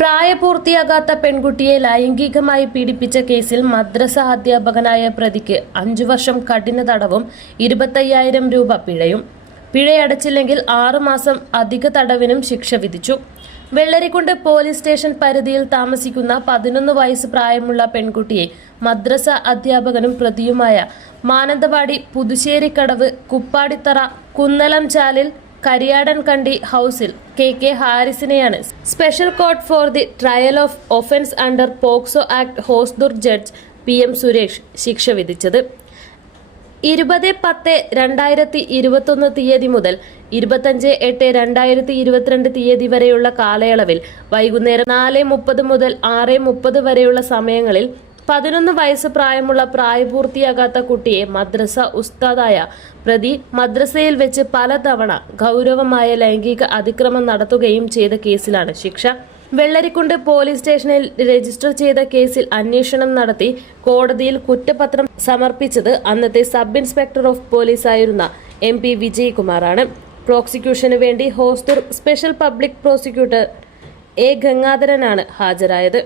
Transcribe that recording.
പ്രായപൂർത്തിയാകാത്ത പെൺകുട്ടിയെ ലൈംഗികമായി പീഡിപ്പിച്ച കേസിൽ മദ്രസ അധ്യാപകനായ പ്രതിക്ക് അഞ്ചു വർഷം കഠിന തടവും ഇരുപത്തയ്യായിരം രൂപ പിഴയും. പിഴയടച്ചില്ലെങ്കിൽ ആറുമാസം അധിക തടവിനും ശിക്ഷ വിധിച്ചു. വെള്ളരിക്കുണ്ട് പോലീസ് സ്റ്റേഷൻ പരിധിയിൽ താമസിക്കുന്ന പതിനൊന്ന് വയസ്സ് പ്രായമുള്ള പെൺകുട്ടിയെ മദ്രസ അധ്യാപകനും പ്രതിയുമായ മാനന്തവാടി പുതുശ്ശേരിക്കടവ് കുപ്പാടിത്തറ കുന്നലം ചാലിൽ കരിയാടൻ കണ്ടി ഹൗസിൽ K K ഹാരിസിനെയാണ്. Special court for the trial of offence under POCSO act Hosdurg judge P M Suresh ശിക്ഷ വിധിച്ചത്. ഇരുപത് പത്ത് രണ്ടായിരത്തി ഇരുപത്തൊന്ന് തീയതി മുതൽ ഇരുപത്തഞ്ച് എട്ട് രണ്ടായിരത്തി ഇരുപത്തിരണ്ട് തീയതി വരെയുള്ള കാലയളവിൽ വൈകുന്നേരം നാല് മുപ്പത് മുതൽ ആറ് മുപ്പത് വരെയുള്ള സമയങ്ങളിൽ പതിനൊന്ന് വയസ്സ് പ്രായമുള്ള പ്രായപൂർത്തിയാകാത്ത കുട്ടിയെ മദ്രസ ഉസ്താദായ പ്രതി മദ്രസയിൽ വെച്ച് പലതവണ ഗൗരവമായ ലൈംഗിക അതിക്രമം നടത്തുകയും ചെയ്ത കേസിലാണ് ശിക്ഷ. വെള്ളരിക്കുണ്ട് പോലീസ് സ്റ്റേഷനിൽ രജിസ്റ്റർ ചെയ്ത കേസിൽ അന്വേഷണം നടത്തി കോടതിയിൽ കുറ്റപത്രം സമർപ്പിച്ചത് അന്നത്തെ സബ് ഇൻസ്പെക്ടർ ഓഫ് പോലീസ് ആയിരുന്ന എം പി വിജയകുമാറാണ്. പ്രോസിക്യൂഷന് വേണ്ടി Hosdurg special public prosecutor A ഗംഗാധരനാണ് ഹാജരായത്.